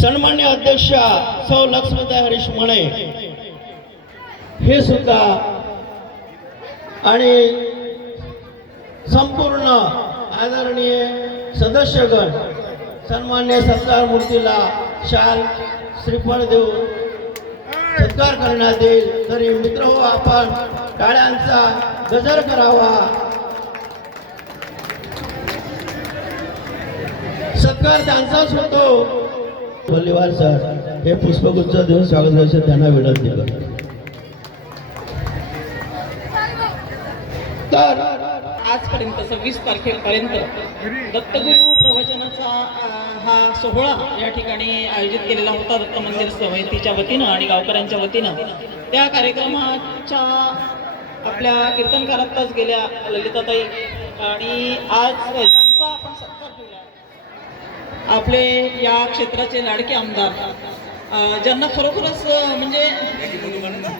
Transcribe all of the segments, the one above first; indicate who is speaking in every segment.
Speaker 1: सन्मान्य अध्यक्षा सौ लक्ष्मीताई हरीश मणे हे सुद्धा आणि संपूर्ण आदरणीय सदस्यगण सन्मान्य सत्कार मूर्तीला शाल श्रीफळ देऊन सत्कार करण्यात येईल. तरी मित्र हो आपण टाळ्यांचा गजर करावा. सत्कार त्यांचाच होतो धन्यवाद सर हे पुष्पगुच्छ देऊन स्वागत करायचं त्यांना विनंती करतो. तर
Speaker 2: आजपर्यंत सव्वीस तारखेपर्यंत दत्तगुरु प्रवचनाचा हा सोहळा या ठिकाणी आयोजित केलेला होता दत्त मंदिर समितीच्या वतीनं आणि गावकऱ्यांच्या वतीनं. त्या कार्यक्रमाच्या आपल्या कीर्तनकारातच गेल्या ललिताताई. आणि आज त्यांचा आपण सत्कार आपले या क्षेत्राचे लाडके आमदार. ज्यांना खरोखरच म्हणजे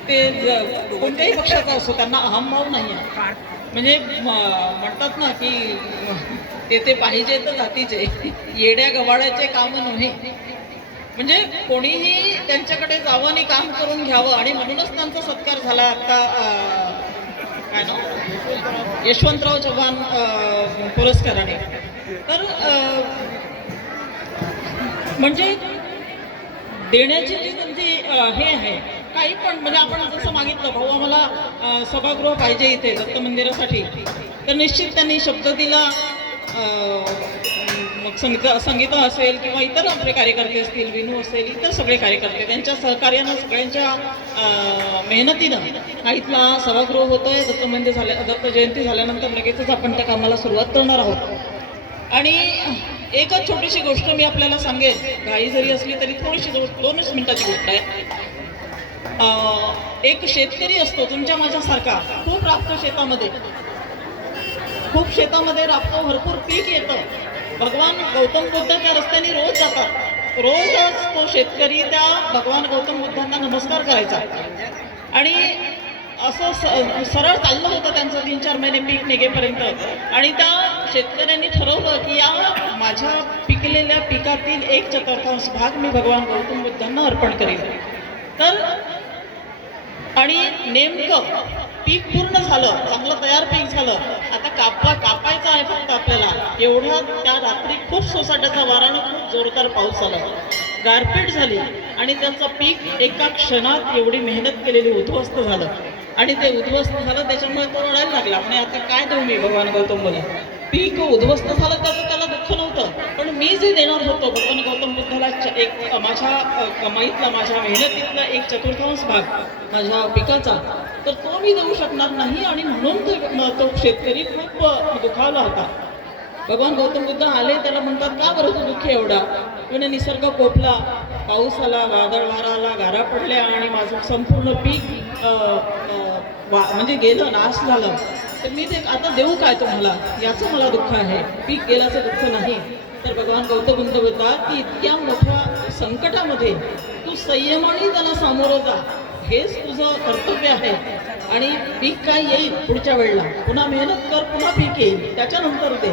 Speaker 2: ते कोणत्याही पक्षाचा असो त्यांना अहमभाव नाही आहे म्हणजे म्हणतात ना की ते ते पाहिजे तर जातीचे. येड्या गवाड्याचे काम नव्हे. म्हणजे कोणीही त्यांच्याकडे जावं आणि काम करून घ्यावं आणि म्हणूनच त्यांचा सत्कार झाला आता काय ना यशवंतराव चव्हाण पुरस्काराने. तर म्हणजे देण्याची जी म्हणजे, त्यांची हे आहे काही पण म्हणजे आपण जसं मागितलं भाऊ आम्हाला सभागृह पाहिजे इथे दत्त मंदिरासाठी तर निश्चित त्यांनी शब्द दिला मग संगीत संगीत असेल किंवा इतर आपले कार्यकर्ते असतील विनू असेल इतर सगळे कार्यकर्ते त्यांच्या सहकार्यानं सगळ्यांच्या मेहनतीनं हा इथला सभागृह आहे दत्त मंदिर झाल्या दत्त जयंती झाल्यानंतर लगेचच आपण त्या कामाला सुरुवात करणार आहोत. आणि एकच छोटीशी गोष्ट मी आपल्याला सांगेन. घाई जरी असली तरी थोडीशी दोनच मिनिटाची गोष्ट आहे. एक शेतकरी असतो तुमच्या माझ्यासारखा. खूप राबतो शेतामध्ये. खूप शेतामध्ये राबतो भरपूर पीक येतं. भगवान गौतम बुद्ध त्या रस्त्याने रोज जातात. रोजच तो शेतकरी त्या भगवान गौतम बुद्धांना नमस्कार करायचा. आणि असं स- सरळ चाललं होतं त्यांचं तीन चार महिने पीक निघेपर्यंत. आणि त्या शेतकऱ्यांनी ठरवलं की या माझ्या पिकलेल्या पिकातील एक चतुर्थांश भाग मी भगवान गौतम बुद्धांना अर्पण करेन. तर आणि नेमकं पीक पूर्ण झालं चांगलं तयार पीक झालं आता कापा कापायचं आहे फक्त आपल्याला. एवढ्या त्या रात्री खूप सोसाट्याचा वारानं खूप जोरदार पाऊस आला गारपीट झाली आणि त्याचं पीक एका क्षणात एवढी मेहनत केलेली उद्ध्वस्त झालं. आणि ते उद्ध्वस्त झालं त्याच्यामुळे तो रडायला लागला. म्हणजे आता काय देऊ मी भगवान गौतम बोला? पीक उद्ध्वस्त झालं त्याचं त्याला दुःख नव्हतं. पण मी जे देणार होतो भगवान गौतम बुद्धाला च- एक माझ्या कमाईतला माझ्या मेहनतीतला एक चतुर्थांश भाग माझ्या पिकाचा तर तो मी देऊ शकणार नाही आणि म्हणून तो शेतकरी खूप दुखावला होता. भगवान गौतम बुद्ध आले त्याला म्हणतात का बरं तू दुःखी एवढा? म्हणजे निसर्ग कोपला पाऊस आला वादळ वारा आला गारा पडल्या आणि माझं संपूर्ण पीक वा- म्हणजे गेलं नाश झालं. तर मी ते आता देऊ काय तुम्हाला? याचं मला दुःख आहे. पीक गेल्याचं दुःख नाही. तर भगवान गौतम बुद्ध बोलतात की इतक्या मोठ्या संकटामध्ये तू संयमाने त्याला सामोरं जा. हेच तुझं कर्तव्य आहे. आणि पीक काय येईल पुढच्या वेळेला? पुन्हा मेहनत कर पुन्हा पीक येईल. त्याच्यानंतर ते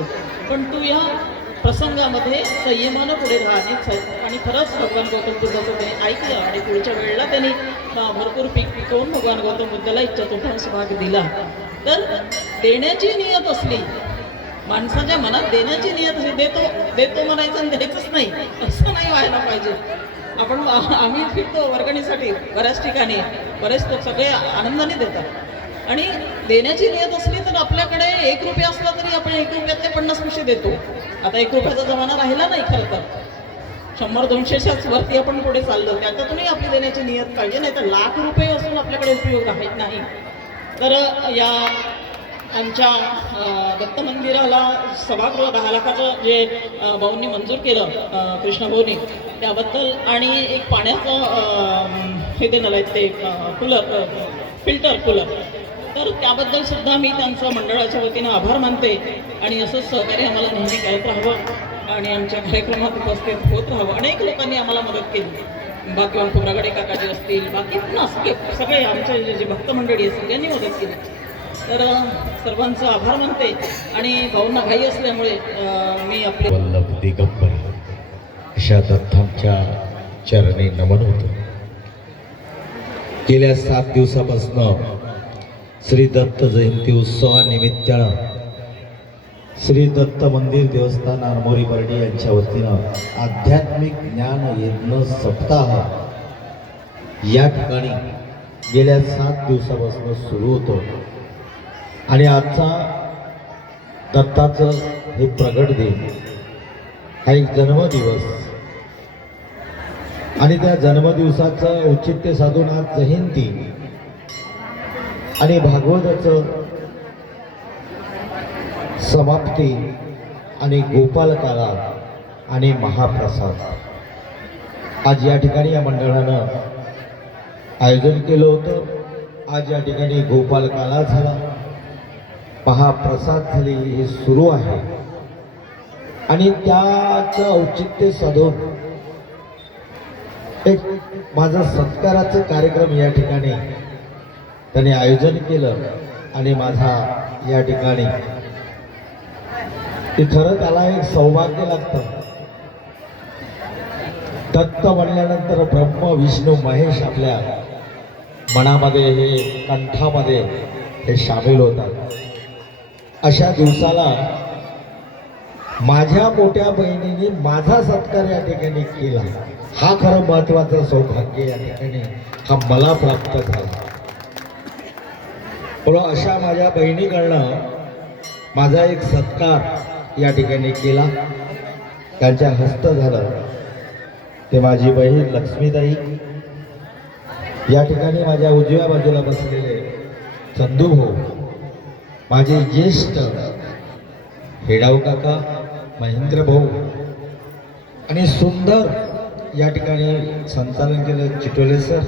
Speaker 2: पण तू या प्रसंगामध्ये संयमानं पुढे राहणे आणि आणि खरंच भगवान गौतम बुद्धाचं त्याने ऐकलं आणि पुढच्या वेळेला त्यांनी भरपूर पीक पिकवून भगवान गौतम बुद्धाला एक चतुर्थांश भाग दिला. तर देण्याची नियत असली माणसाच्या मनात देण्याची नियत असली देतो देतो म्हणायचं आणि द्यायचंच नाही असं नाही व्हायला पाहिजे. आपण आम्ही फिरतो वर्गणीसाठी बऱ्याच ठिकाणी बरेच लोक सगळे आनंदाने देतात. आणि देण्याची नियत असली तर आपल्याकडे एक रुपया असला तरी आपण एक रुपयातले पन्नास पैसे देतो. आता एक रुपयाचा जमाना राहिला नाही खरं तर. शंभर दोनशेच्याच वरती आपण पुढे चाललो. त्यातूनही आपली देण्याची नियत पाहिजे नाही तर लाख रुपये असून आपल्याकडे उपयोग राहत नाही. तर या आमच्या दत्त मंदिराला सभागृह दहा लाखाचं जे भाऊंनी मंजूर केलं अ, त्याबद्दल आणि एक पाण्याचं हे देणार आहेत ते कूलर फिल्टर कूलर. तर त्याबद्दल सुद्धा मी त्यांचं मंडळाच्या वतीनं आभार मानते. आणि असंच सहकार्य आम्हाला नेहमी करत राहावं. आणि आमच्या कार्यक्रमात उपस्थित होत राहावं. अनेक लोकांनी आम्हाला मदत केली. बाकी खोबरागडे काकाजी असतील बाकी पुन्हा सगळे सगळे जे जे भक्त मंडळी आहे सगळ्यांनी मदत केली. तर सर्वांचं आभार मानते. आणि भाऊंना घाई असल्यामुळे मी आपले
Speaker 3: वल्लभ दिगंबर अशा दत्तांच्या चरणी नमन होतो. गेल्या सात दिवसापासनं श्री दत्त जयंती उत्सवानिमित्तानं श्री दत्त मंदिर देवस्थान आरमोरी बर्डी यांच्या वतीनं आध्यात्मिक ज्ञान यज्ञ सप्ताह या ठिकाणी गेल्या सात दिवसापासून सुरू होतो. आणि आजचा दत्ताचं हे प्रगट दिन हा एक जन्मदिवस. आणि त्या जन्मदिवसाचं औचित्य साधून आज जयंती आणि भागवताचं समाप्ती आणि गोपालकाला आणि महाप्रसाद. आज या ठिकाणी या मंडळानं आयोजन केलं होतं. आज या ठिकाणी गोपालकाला झाला. महाप्रसाद झाली हे सुरू आहे. आणि त्याचं औचित्य साधून एक माझा सत्काराचं कार्यक्रम या ठिकाणी त्याने आयोजन केलं आणि माझा या ठिकाणी. ते खरं त्याला एक सौभाग्य लागतं. दत्त म्हणल्यानंतर ब्रह्म विष्णू महेश आपल्या मनामध्ये हे कंठामध्ये हे सामील होतात. अशा दिवसाला माझ्या मोठ्या बहिणीने माझा सत्कार या ठिकाणी केला. हा खरं महत्त्वाचा सौभाग्य या ठिकाणी हा मला प्राप्त झाला. म्हणून अशा माझ्या बहिणीकडनं माझा एक सत्कार या ठिकाणी केला. त्यांच्या हस्त झालं. ते माझी बहीण लक्ष्मीताई. या ठिकाणी माझ्या उजव्या बाजूला बसलेले चंदू भाऊ माझे ज्येष्ठ हेडाऊ काका महेंद्र भाऊ आणि सुंदर या ठिकाणी संचालन केलं चिटोले सर.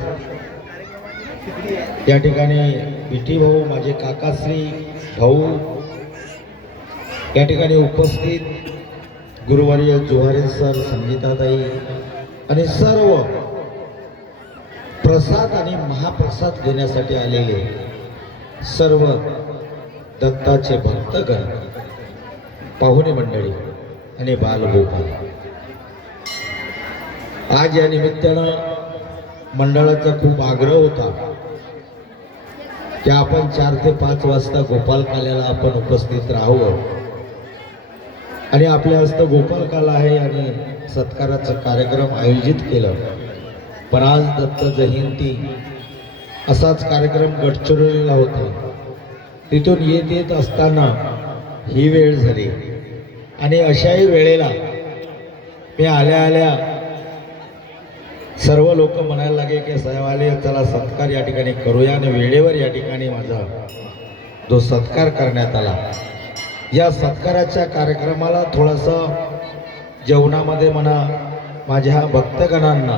Speaker 3: या ठिकाणी विठी भाऊ माझे काकाश्री भाऊ या ठिकाणी उपस्थित गुरुवारी जुहारे सर संगीताताई आणि सर्व प्रसाद आणि महाप्रसाद घेण्यासाठी आलेले सर्व दत्ताचे भक्तगण पाहुणे मंडळी आणि बालगोपाल. आज या निमित्तानं मंडळाचा खूप आग्रह होता. की आपण चार ते पाच वाजता गोपालकाल्याला आपण उपस्थित राहावं. आणि आपल्या हस्तं गोपालकाला आहे आणि सत्काराचं कार्यक्रम आयोजित केलं. पण आज दत्त जयंती असाच कार्यक्रम गडचिरोलीला होता. तिथून येत येत असताना ही वेळ झाली. आणि अशाही वेळेला मी आल्या आल्या सर्व लोक म्हणायला लागे की साहेबाले चला सत्कार या ठिकाणी करूया आणि वेळेवर या ठिकाणी माझा जो सत्कार करण्यात आला. या सत्काराच्या कार्यक्रमाला थोडंसं जेवणामध्ये म्हणा माझ्या भक्तगणांना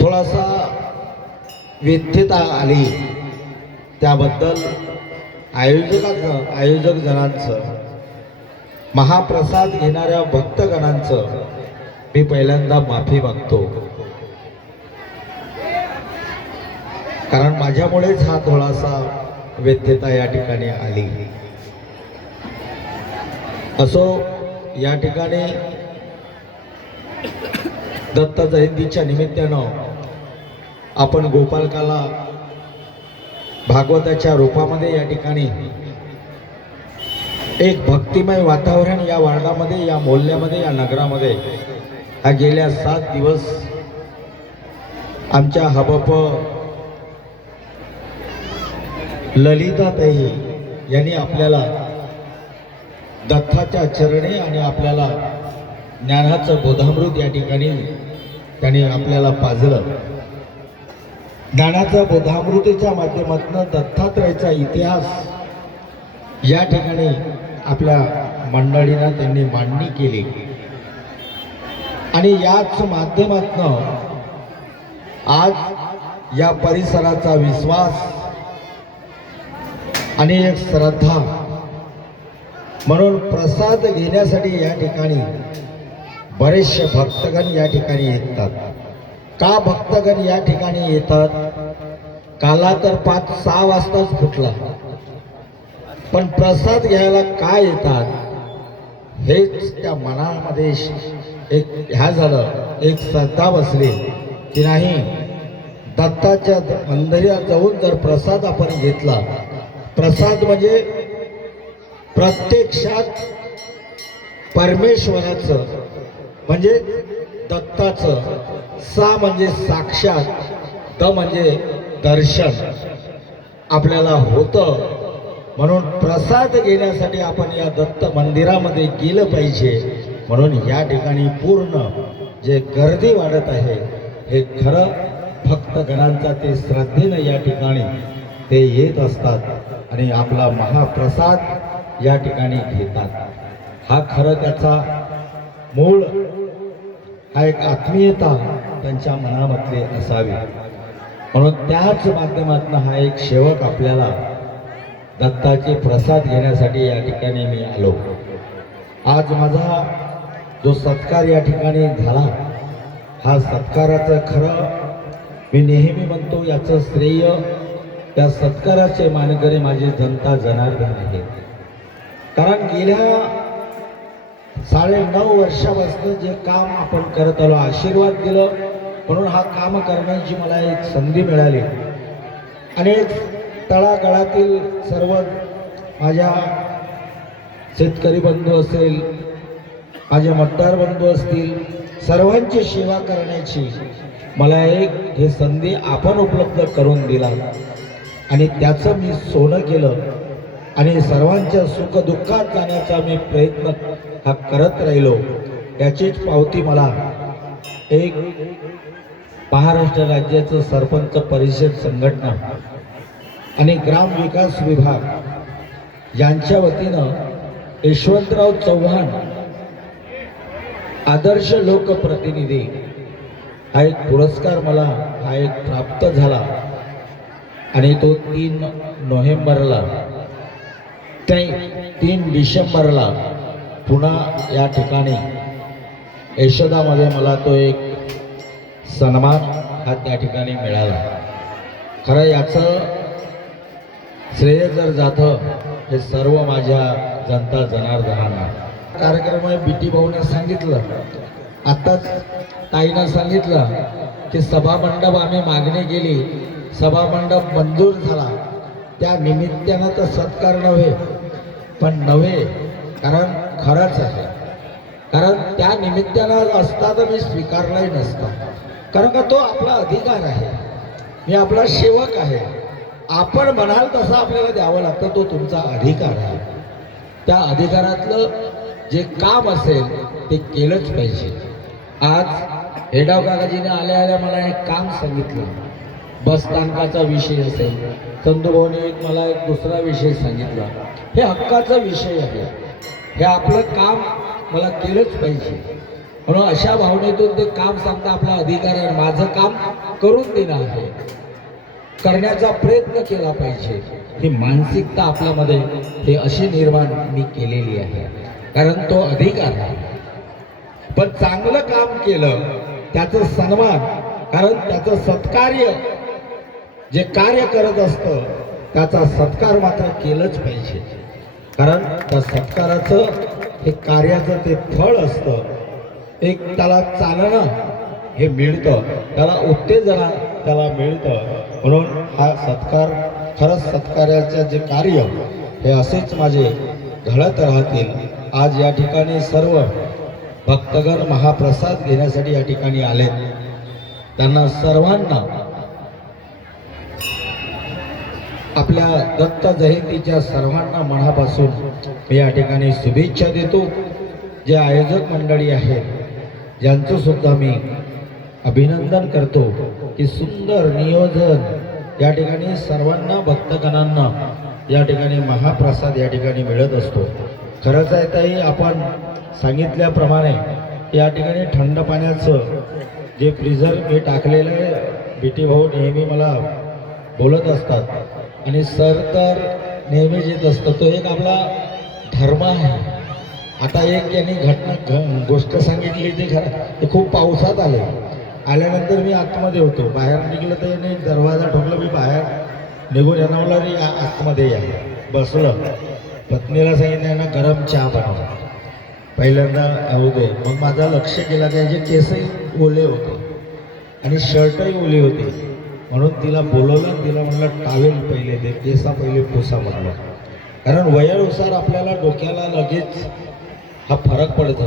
Speaker 3: थोडासा व्यथ्यता आली. त्याबद्दल आयोजकाचं आयोजक जणांचं महाप्रसाद घेणाऱ्या भक्तगणांचं मी पहिल्यांदा माफी मागतो. कारण माझ्यामुळेच हा थोडासा व्यथ्यता या ठिकाणी आली. असो या ठिकाणी दत्त जयंतीच्या निमित्तानं आपण गोपालकाला भागवताच्या रूपामध्ये या ठिकाणी एक भक्तिमय वातावरण या वार्डामध्ये या मोहल्ल्यामध्ये या नगरामध्ये हा गेल्या सात दिवस आमच्या हबप ललिताताई यांनी आपल्याला दत्ताच्या चरणे आणि आपल्याला ज्ञानाचं बोधामृत या ठिकाणी त्याने आपल्याला पाजलं. ज्ञानाचा बोधामृतीच्या माध्यमातून दत्तात्रयाचा इतिहास या ठिकाणी आपल्या मंडळीनं त्यांनी मांडणी केली. आणि याच माध्यमातनं आज या परिसराचा विश्वास आणि एक श्रद्धा म्हणून प्रसाद घेण्यासाठी या ठिकाणी बरेचसे भक्तगण या ठिकाणी येतात. का भक्तगण या ठिकाणी येतात? काला तर पाच सहा वाजताच फुटला. पण प्रसाद घ्यायला का येतात? हेच त्या मनामध्ये एक ह्या झालं एक श्रद्धा बसली की नाही दत्ताच्या मंदिरात जाऊन जर प्रसाद आपण घेतला प्रसाद म्हणजे प्रत्यक्षात परमेश्वराचं म्हणजे दत्ताचं सा म्हणजे साक्षात द म्हणजे दर्शन. आपल्याला होतं. म्हणून प्रसाद घेण्यासाठी आपण या दत्त मंदिरामध्ये गेलं पाहिजे. म्हणून या ठिकाणी पूर्ण जे गर्दी वाढत आहे हे खरं फक्त गणांचा ते श्रद्धेनं या ठिकाणी ते येत असतात आणि आपला महाप्रसाद या ठिकाणी घेतात. हा खरं त्याचा मूळ हा एक आत्मीयता त्यांच्या मनामधली असावी. म्हणून त्याच माध्यमातून हा एक सेवक आपल्याला दत्ताचे प्रसाद घेण्यासाठी या ठिकाणी मी आलो. आज माझा जो सत्कार या ठिकाणी झाला हा सत्काराचं खरं मी नेहमी म्हणतो याचं श्रेय त्या सत्काराचे मानकरी माझे जनता जनार्दन आहेत कारण गेल्या साडे नऊ वर्षापासून जे काम आपण करत आलो आशीर्वाद दिलं म्हणून हा काम करण्याची मला एक संधी मिळाली. अनेक तळागाळातील सर्व माझ्या शेतकरी बंधू असेल माझे मतदार बंधू असतील सर्वांची सेवा करण्याची मला एक हे संधी आपण उपलब्ध करून दिला आणि त्याचं मी सोनं केलं. आणि सर्वांच्या सुखदुःखात जाण्याचा मी प्रयत्न हा करत राहिलो. याचीच पावती मला एक महाराष्ट्र राज्याचं सरपंच परिषद संघटना आणि ग्राम विकास विभाग यांच्या वतीनं यशवंतराव चव्हाण आदर्श लोकप्रतिनिधी. हा एक पुरस्कार मला हा एक प्राप्त झाला. आणि तो तीन नोव्हेंबरला ते तीन डिसेंबरला पुन्हा या ठिकाणी यशोदामध्ये मला तो एक सन्मान हा त्या ठिकाणी मिळाला. खरं याचं श्रेय जर जातं हे सर्व माझ्या जनता जनार्दनांना. कार्यक्रम बी टी भाऊने सांगितलं आत्ताच ताईनं सांगितलं की सभामंडप आम्ही मागणी केली सभामंडप मंजूर झाला. त्या निमित्तानं तर सत्कार नव्हे पण नव्हे कारण खरंच आहे. कारण त्या निमित्तानं असता तर मी स्वीकारलाही नसता. कारण का तो आपला अधिकार आहे. मी आपला सेवक आहे. आपण म्हणाल तसं आपल्याला द्यावं लागतं तो तुमचा अधिकार आहे. त्या अधिकारातलं जे काम असेल ते केलंच पाहिजे. आज हेडाव काकाजीने आल्या आल्या मला एक काम सांगितलं. बस स्थानकाचा विषय असेल चंदूभाऊने एक मला एक दुसरा विषय सांगितला. हे हक्काचा विषय आहे. हे आपलं काम मला केलंच पाहिजे. म्हणून अशा भावनेतून ते काम सांगता आपला अधिकार आहे. माझं काम करून देणं आहे. करण्याचा प्रयत्न केला पाहिजे. ही मानसिकता आपल्यामध्ये हे अशी निर्माण मी केलेली आहे. कारण तो अधिकार पण चांगलं काम केलं त्याचं सन्मान कारण त्याचं सत्कार्य जे कार्य करत असतं त्याचा सत्कार मात्र केलंच पाहिजे. कारण त्या सत्काराचं हे कार्याचं ते फळ असतं. एक त्याला चालणं हे मिळतं. त्याला उत्तेजना त्याला मिळतं. म्हणून हा सत्कार खरंच सत्कार्याचं जे कार्य हे असेच माझे घडत राहतील. आज या ठिकाणी सर्व भक्तगण महाप्रसाद घेण्यासाठी या ठिकाणी आलेत. त्यांना सर्वांना आपल्या दत्त जयंतीच्या सर्वांना मनापासून मी या ठिकाणी शुभेच्छा देतो. जे आयोजक मंडळी आहेत ज्यांचं सुद्धा मी अभिनंदन करतो की सुंदर नियोजन या ठिकाणी सर्वांना भक्तगणांना या ठिकाणी महाप्रसाद या ठिकाणी मिळत असतो. खरंच आहे ताई आपण सांगितल्याप्रमाणे या ठिकाणी थंड पाण्याचं जे फ्रीझर मी टाकलेलं आहे बी भाऊ नेहमी मला बोलत असतात. आणि सर तर नेहमीच येत असतं तो एक आपला धर्म आहे. आता एक यांनी घटना घ- गोष्ट सांगितली ती खरं ते खूप पावसात आले. आल्यानंतर मी आतमध्ये होतो. बाहेर निघलं तर याने दरवाजा ठोकला मी बाहेर निघून यांना म्हणलं या आतमध्ये या. बसलं. पत्नीला सांगितलं ना गरम चहा बनवा. पहिल्यांदा होऊ दे. मग माझा लक्ष केला त्याचे केसही ओले होते आणि शर्टही ओले होते. म्हणून तिला बोलवलं. तिला म्हणलं टावेल पहिले ते केसा पहिले पुसा म्हणलं. कारण वयानुसार आपल्याला डोक्याला लगेच हा फरक पडतो.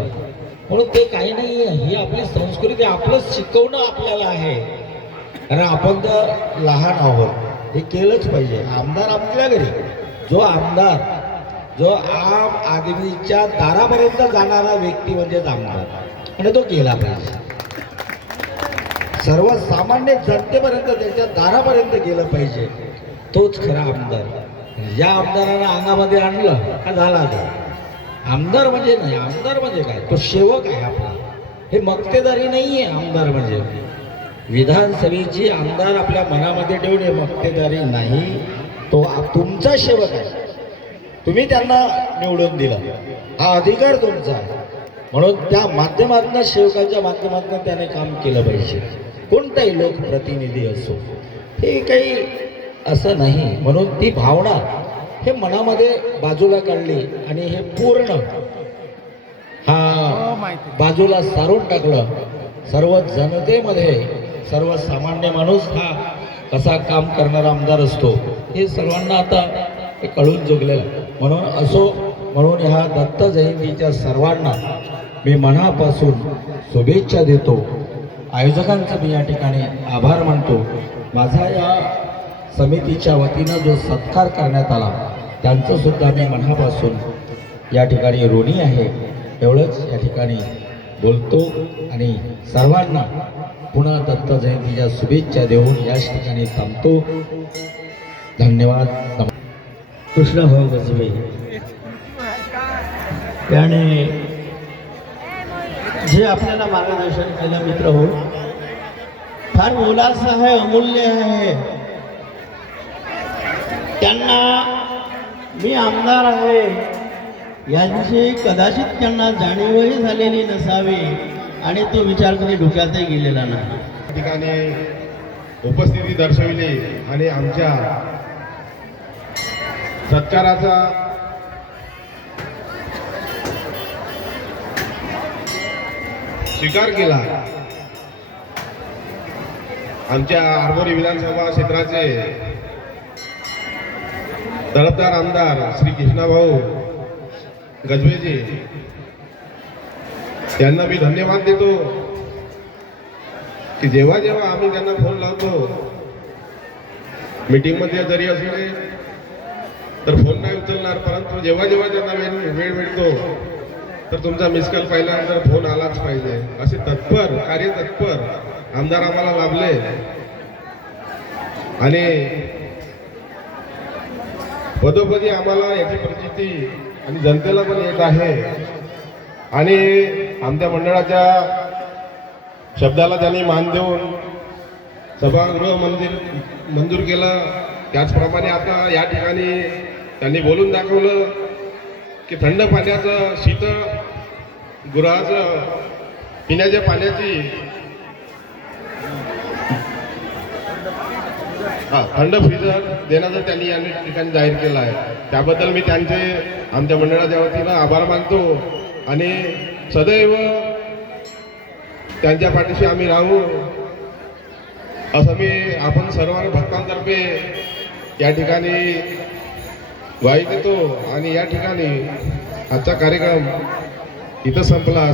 Speaker 3: म्हणून ते काही नाही. आहे ही आपली संस्कृती आपलंच शिकवणं आपल्याला आहे. कारण आपण तर लहान आहोत. हे केलंच पाहिजे. आमदार आपल्या घरी. जो आमदार जो आम आदमीच्या दारापर्यंत जाणारा व्यक्ती म्हणजे आमदार म्हणजे आणि तो केला पाहिजे. सर्वसामान्य जनतेपर्यंत त्याच्या दारापर्यंत गेलं पाहिजे. तोच खरा आमदार. ज्या आमदारानं अंगामध्ये आणलं का झाला तो? आमदार म्हणजे नाही आमदार म्हणजे काय? तो सेवक आहे आपला. हे मक्तेदारी नाही आहे आमदार म्हणजे. विधानसभेची आमदार आपल्या मनामध्ये ठेवून हे मक्तेदारी नाही तो तुमचा सेवक आहे. तुम्ही त्यांना निवडून दिला. हा अधिकार तुमचा आहे. म्हणून त्या माध्यमातून सेवकांच्या माध्यमातून त्याने काम केलं पाहिजे. कोणताही लोकप्रतिनिधी असो हे काही असं नाही. म्हणून ती भावना हे मनामध्ये बाजूला काढली आणि हे पूर्ण हा बाजूला सारून टाकलं. सर्व जनतेमध्ये सर्वसामान्य माणूस हा कसा काम करणारा आमदार असतो हे सर्वांना आता हे कळून जोगलेलं आहे. म्हणून असो म्हणून ह्या दत्त जयंतीच्या सर्वांना मी मनापासून शुभेच्छा देतो. आयोजकांचा मी या ठिकाणी आभार मानतो. माझा या समितीच्या वतीनं जो सत्कार करण्यात आला त्यांचं सुद्धा मी मनापासून या ठिकाणी ऋणी आहे एवढंच या ठिकाणी बोलतो. आणि सर्वांना पुन्हा दत्त जयंतीच्या शुभेच्छा देऊन याच ठिकाणी थांबतो. धन्यवाद. नमस्कार.
Speaker 1: कृष्णभाऊ गजबे त्याने जे आपल्याला मार्गदर्शन केलं मित्र हो फार मोलाचं आहे अमूल्य आहे. त्यांना मी आमदार आहे. यांची कदाचित त्यांना जाणीवही झालेली नसावी आणि तो विचार कधी डोक्यातही गेलेला नाही.
Speaker 4: ठिकाणी उपस्थिती दर्शविली आणि आमच्या सत्काराचा. स्वीकार केला. आमच्या आरबोरी विधानसभा क्षेत्राचे तडफदार आमदार श्री कृष्णाभाऊ गजबेजी त्यांना मी धन्यवाद देतो की जेव्हा जेव्हा आम्ही त्यांना फोन लावतो मीटिंगमध्ये जरी असले तर फोन नाही उचलणार परंतु जेव्हा जेव्हा त्यांना वेळ वेळ मिळतो तर तुमचा मिस कॉल पाहिल्यानंतर फोन आलाच पाहिजे. असे तत्पर कार्य तत्पर आमदार आम्हाला लाभले आणि पदोपदी आम्हाला याची प्रचिती आणि जनतेला पण येत आहे. आणि आमच्या मंडळाच्या शब्दाला त्यांनी मान देऊन सभागृह मंदिर मंजूर केलं. त्याचप्रमाणे आता या ठिकाणी त्यांनी बोलून दाखवलं की थंड पाण्याचं शीत गुराचं पिण्याच्या पाण्याची हा थंड फ्रीजर देण्याचं त्यांनी या ठिकाणी जाहीर केलं आहे. त्याबद्दल मी त्यांचे आमच्या मंडळाच्या वतीनं आभार मानतो आणि सदैव त्यांच्या पाठीशी आम्ही राहू असं मी आपण सर्व भक्तांतर्फे या ठिकाणी वाई देतो. आणि या ठिकाणी आजचा कार्यक्रम इथं संपला.